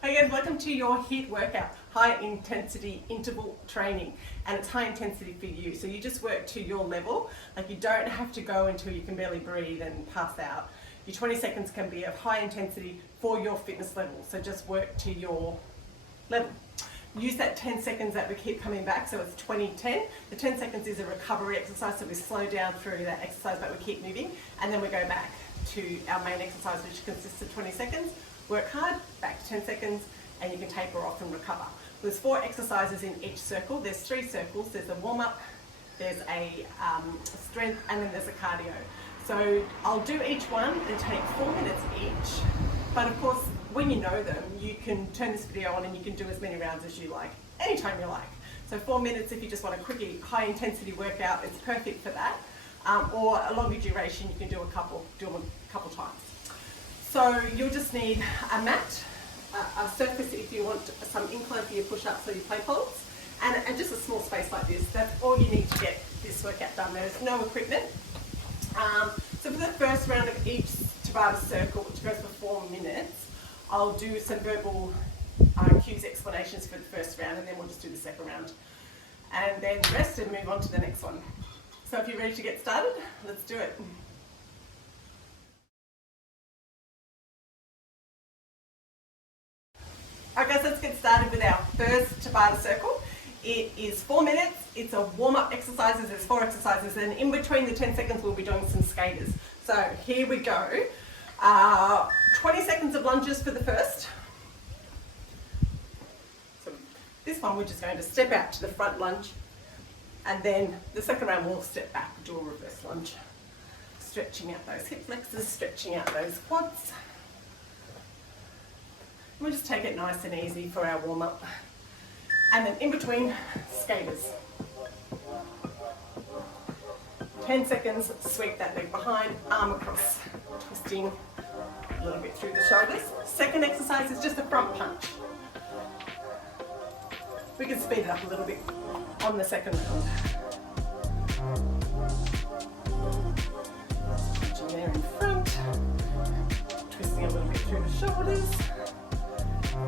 Hey guys, welcome to your HIIT workout, high intensity interval training, and it's high intensity for you. So you just work to your level, like you don't have to go until you can barely breathe and pass out. Your 20 seconds can be of high intensity for your fitness level, so just work to your level. Use that 10 seconds that we keep coming back, so it's 20-10. The 10 seconds is a recovery exercise, so we slow down through that exercise but we keep moving, and then we go back to our main exercise, which consists of 20 seconds. Work hard, back to 10 seconds, and you can taper off and recover. There's 4 exercises in each circle. There's 3 circles. There's a warm-up, there's a strength, and then there's a cardio. So I'll do each one and take 4 minutes each. But of course, when you know them, you can turn this video on and you can do as many rounds as you like, anytime you like. So 4 minutes, if you just want a quickie, high intensity workout, it's perfect for that. Or a longer duration, you can do them a couple times. So you'll just need a mat, a surface if you want some incline for your push-ups or your play poles, and just a small space like this. That's all you need to get this workout done. There's no equipment. So for the first round of each Tabata circle, which goes for 4 minutes, I'll do some verbal cues, explanations for the first round, and then we'll just do the second round. And then rest and move on to the next one. So if you're ready to get started, let's do it. Okay, so let's get started with our first Tabata circle. It is 4 minutes, it's a warm-up exercises, there's 4 exercises, and in between the 10 seconds we'll be doing some skaters. So here we go. 20 seconds of lunges for the first. So this one we're just going to step out to the front lunge, and then the second round we'll step back, do a reverse lunge. Stretching out those hip flexors, stretching out those quads. We'll just take it nice and easy for our warm-up. And then in between, skaters. 10 seconds, sweep that leg behind, arm across, twisting a little bit through the shoulders. Second exercise is just a front punch. We can speed it up a little bit on the second round. Punching there in front, twisting a little bit through the shoulders.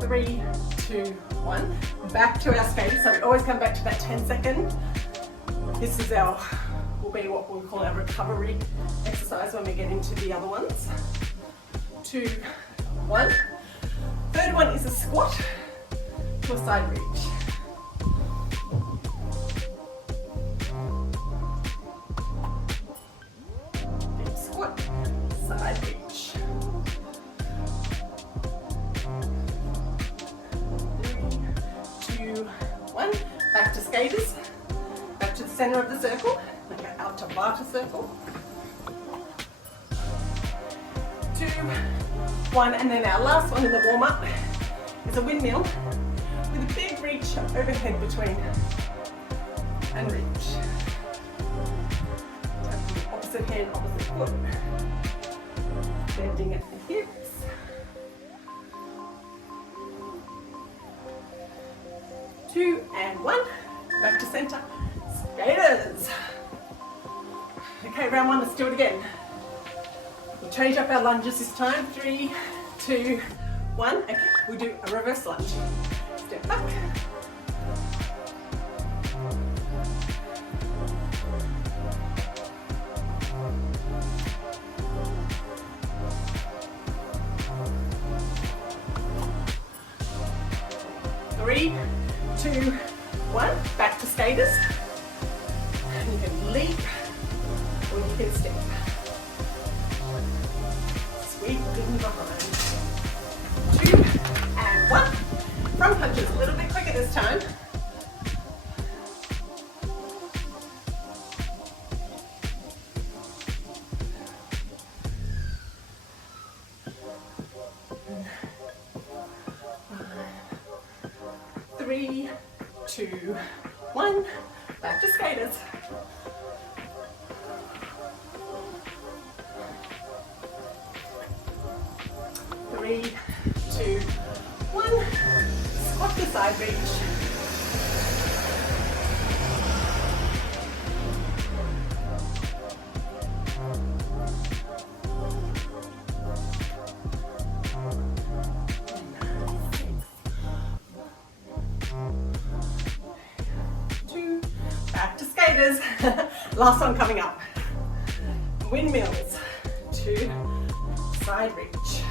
3, 2, 1. Back to our skaters. So we always come back to that 10 second. This is will be what we'll call our recovery exercise when we get into the other ones. 2, 1. Third one is a squat to a side reach. Deep squat, side reach. 1, back to skaters, back to the center of the circle, like our Tabata circle. 2, 1, and then our last one in the warm-up is a windmill with a big reach overhead between and reach. Tap the opposite hand, opposite foot, bending at the hips. 2 and 1, back to center, skaters. Okay, round 1, let's do it again. We'll change up our lunges this time. 3, 2, 1. Okay, we'll do a reverse lunge. Step back. Three, 2, 1, back to skaters. And you can leap or you can step. Sweeping behind. 2 and 1. Front punches a little bit quicker this time. 2, 1. Back to skaters. 3, 2, 1. Squat to side reach. Last one coming up. Windmills to side reach.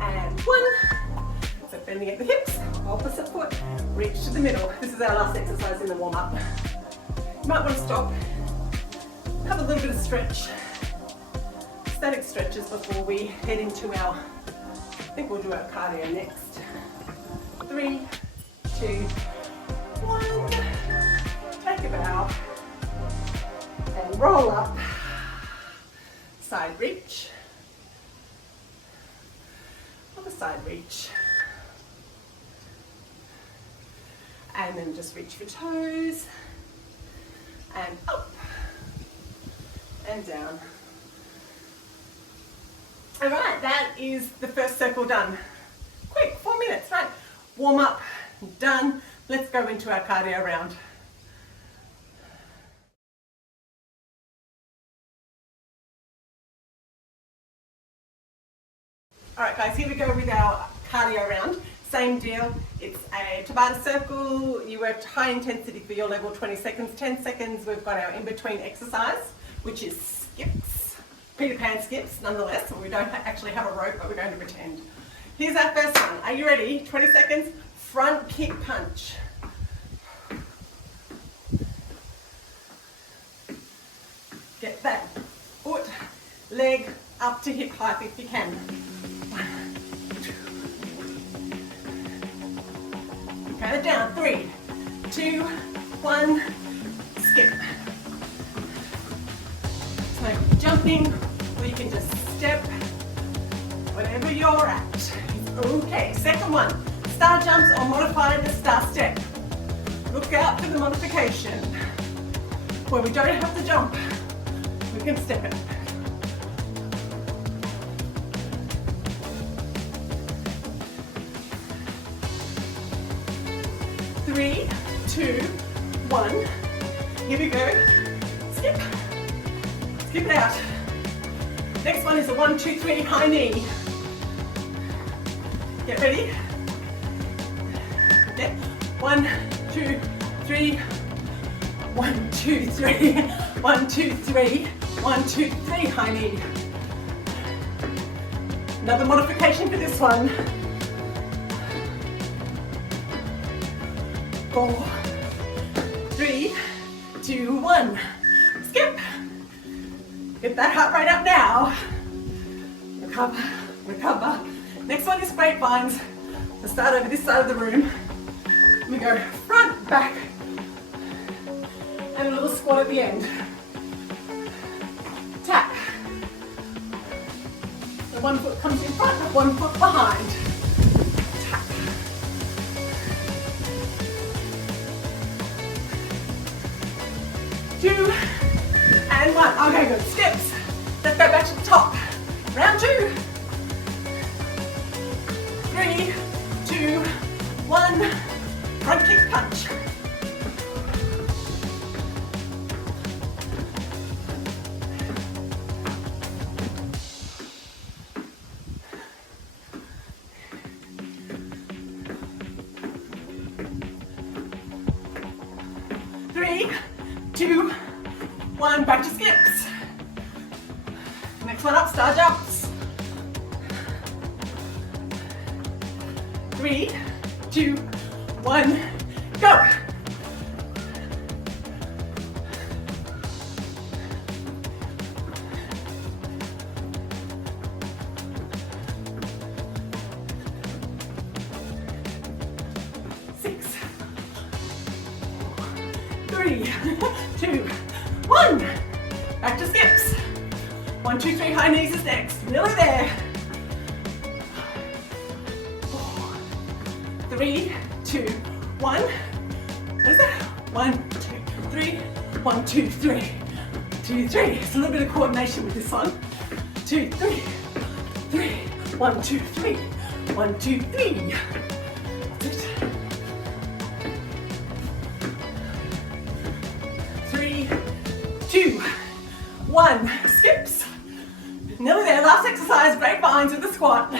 And 1. So bending at the hips, opposite foot, reach to the middle. This is our last exercise in the warm-up. You might want to stop, have a little bit of stretch. Static stretches before we head into our, I think we'll do our cardio next. 3, 2, 1. Take a bow and roll up, side reach, other side reach, and then just reach for toes, and up, and down. All right, that is the first circle done. Quick, 4 minutes, right? Warm up, done. Let's go into our cardio round. All right guys, here we go with our cardio round. Same deal, it's a Tabata circle. You worked high intensity for your level, 20 seconds, 10 seconds. We've got our in-between exercise, which is skips, Peter Pan skips nonetheless. We don't actually have a rope, but we're going to pretend. Here's our first one. Are you ready? 20 seconds, front kick punch. Get that foot, leg up to hip height if you can. 1, 2. Count it down. 3, 2, 1. Skip. So jumping, or you can just step. Whatever you're at. Okay. Second one. Star jumps or modify the star step. Look out for the modification. Where we don't have to jump. We can step it. 3, 2, 1. Here we go. Skip. Skip it out. Next one is a 1, 2, 3 high knee. Get ready. Okay. 1, 2, 3. 1, 2, 3. 1, 2, 3. 1, 2, 3 high knee. Another modification for this one. 4, 3, 2, 1. Skip. Get that heart rate up now. Recover, recover. Next one is grapevines. Let's start over this side of the room. We go front, back, and a little squat at the end. Tap. The one foot comes in front, one foot behind. Tap. Two, and 1. Okay, good. Skips. Let's go back to the top. Round 2. 3, 2, 1. Front kick punch. Three, 2, 1. Back to skips. Next one up, star jumps. 3, 2, 1, go. Six, 3, 2, 1. Back to skips. 1, 2, 3 high knees is next. Nearly there. 4, 3, 2, 1. What is that? 1, 2, 3. 1, 2, 3. 2, 3. It's a little bit of coordination with this one. 2, 3. 3. 1, 2, 3. 1, 2, 3. That's it. 3, 2, 1. Skips. Nearly there. Last exercise, grapevines with the squat.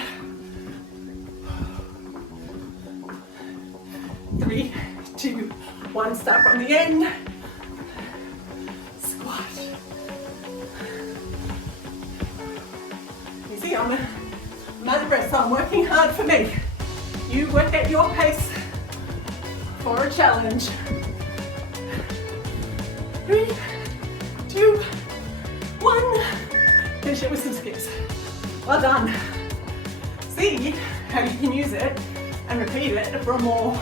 3, 2, 1. Start from the end. Squat. You see, I'm out of breath, so I'm working hard for me. You work at your pace for a challenge. 3, 2, 1. Finish it with some skips. Well done. See how you can use it and repeat it for a more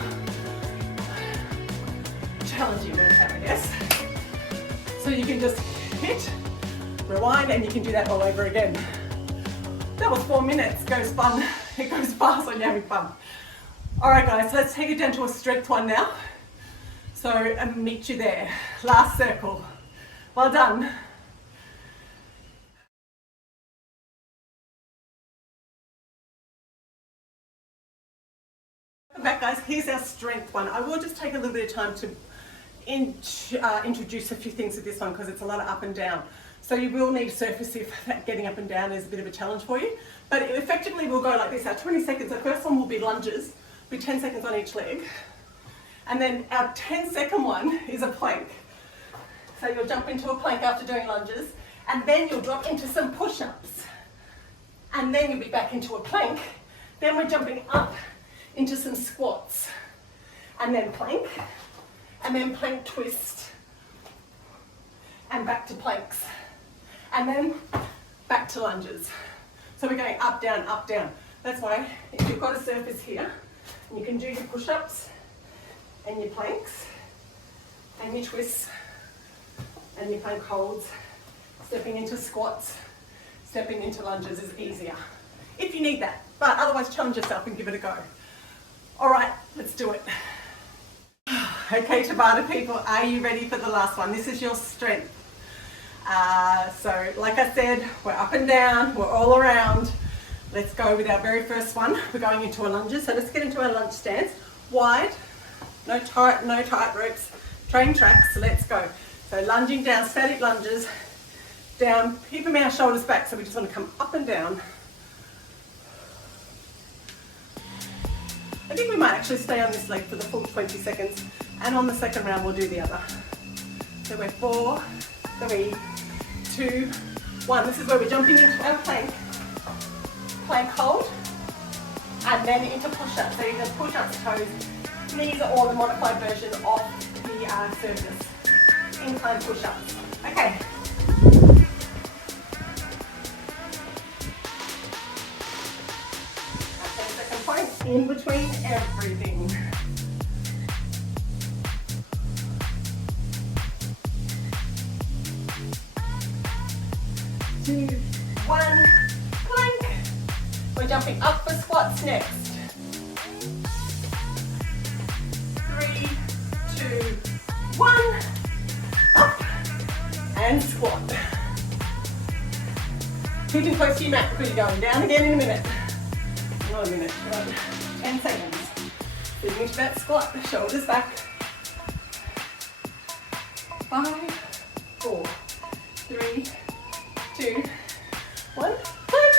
challenging workout, I guess. So you can just hit, rewind, and you can do that all over again. That was 4 minutes. Goes fun. It goes fast when you're having fun. All right, guys, let's take it down to a strength one now. So I'll meet you there. Last circle. Well done. Welcome back, guys. Here's our strength one. I will just take a little bit of time to introduce a few things with this one because it's a lot of up and down. So you will need surface if that getting up and down is a bit of a challenge for you. But effectively we'll go like this. Our 20 seconds, the first one will be lunges, be 10 seconds on each leg. And then our 10-second one is a plank. So you'll jump into a plank after doing lunges, and then you'll drop into some push-ups. And then you'll be back into a plank. Then we're jumping up into some squats. And then plank twist, and back to planks. And then back to lunges. So we're going up, down, up, down. That's why if you've got a surface here, you can do your push-ups and your planks and your twists and your plank holds. Stepping into squats, stepping into lunges is easier if you need that. But otherwise challenge yourself and give it a go. All right, let's do it. Okay, Tabata people, are you ready for the last one? This is your strength. So like I said, we're up and down, we're all around. Let's go with our very first one. We're going into a lunge. So let's get into our lunge stance. Wide, no tight ropes, train tracks, let's go. So lunging down, static lunges, down, keeping our shoulders back. So we just want to come up and down. I think we might actually stay on this leg for the full 20 seconds. And on the second round, we'll do the other. So we're 4, 3, 2, 1. This is where we're jumping into our plank. Plank hold. And then into push-ups. So you can push-ups, toes. These are all the modified version of the surface. Incline push-ups. Okay. Our 10-second plank in between everything. 2, 1, plank. We're jumping up for squats next. 3, 2, 1, up and squat. Keeping close to your mat because you're going down again in a minute. Not a minute, about 10 seconds. Moving into that squat, shoulders back. 5, 4, 3, 2, 1, plank.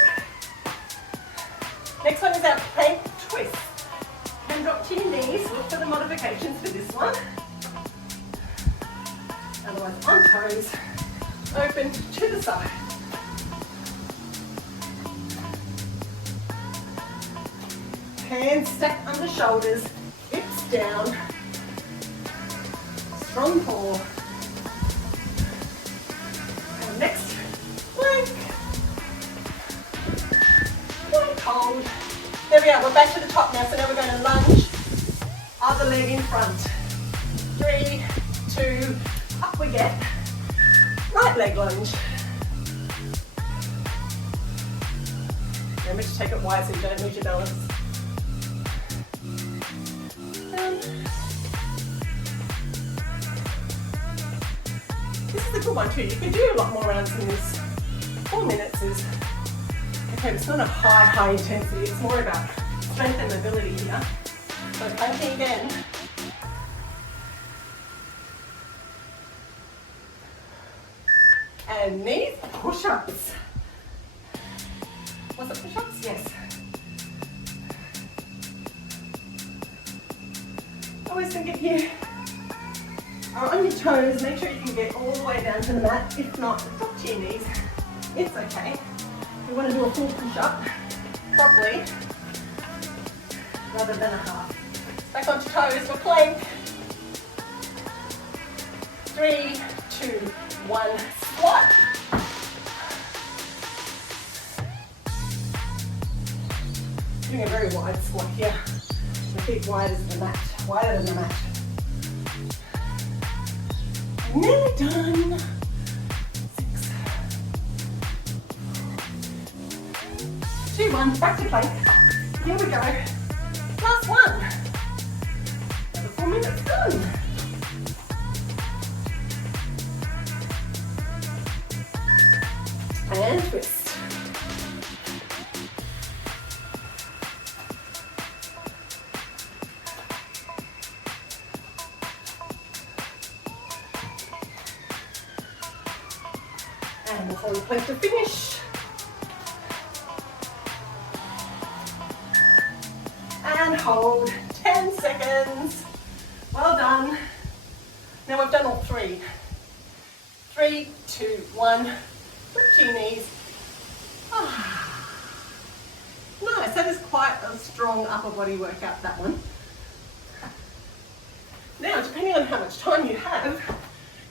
Next one is our plank twist. And drop to your knees, look for the modifications for this one. Otherwise on toes, open to the side. Hands stacked under shoulders, hips down, strong core. And next, plank. Plank hold. There we are, we're back to the top now, so now we're going to lunge, other leg in front. 3, 2, up we get. Right leg lunge. Remember to take it wide so you don't lose your balance. This is a good one too. You can do a lot more rounds than this. 4 minutes is, okay, it's not a high intensity. It's more about strength and mobility here. So planking again. And knees, push-ups. Was it push-ups? Yes. Always think if you are on your toes, make sure you can get all the way down to the mat. If not, drop to your knees. It's okay. You want to do a full push-up properly rather than a half. Back onto toes for plank. 3, 2, 1, squat. Doing a very wide squat here. The feet wide as the mat, wider than the mat. Nearly done. 6, 2, 1, back to plank. Here we go. Last one. Another 4 minutes done. And twist. And we'll hold the plank to finish. And hold 10 seconds. Well done. Now we've done all 3. 3, 2, 1. Put to your knees. Nice, that is quite a strong upper body workout, that one. Now, depending on how much time you have,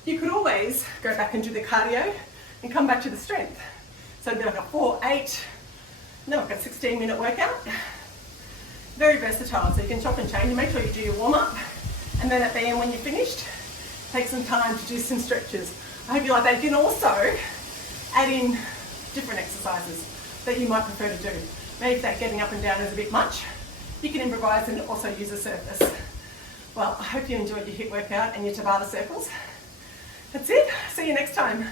you could always go back and do the cardio and come back to the strength. So it'd be like a 4, 8, then like a 16-minute workout. Very versatile, so you can chop and change. Make sure you do your warm-up, and then at the end when you're finished, take some time to do some stretches. I hope you like that. You can also add in different exercises that you might prefer to do. Maybe if that getting up and down is a bit much, you can improvise and also use a surface. Well, I hope you enjoyed your HIIT workout and your Tabata circles. That's it. See you next time.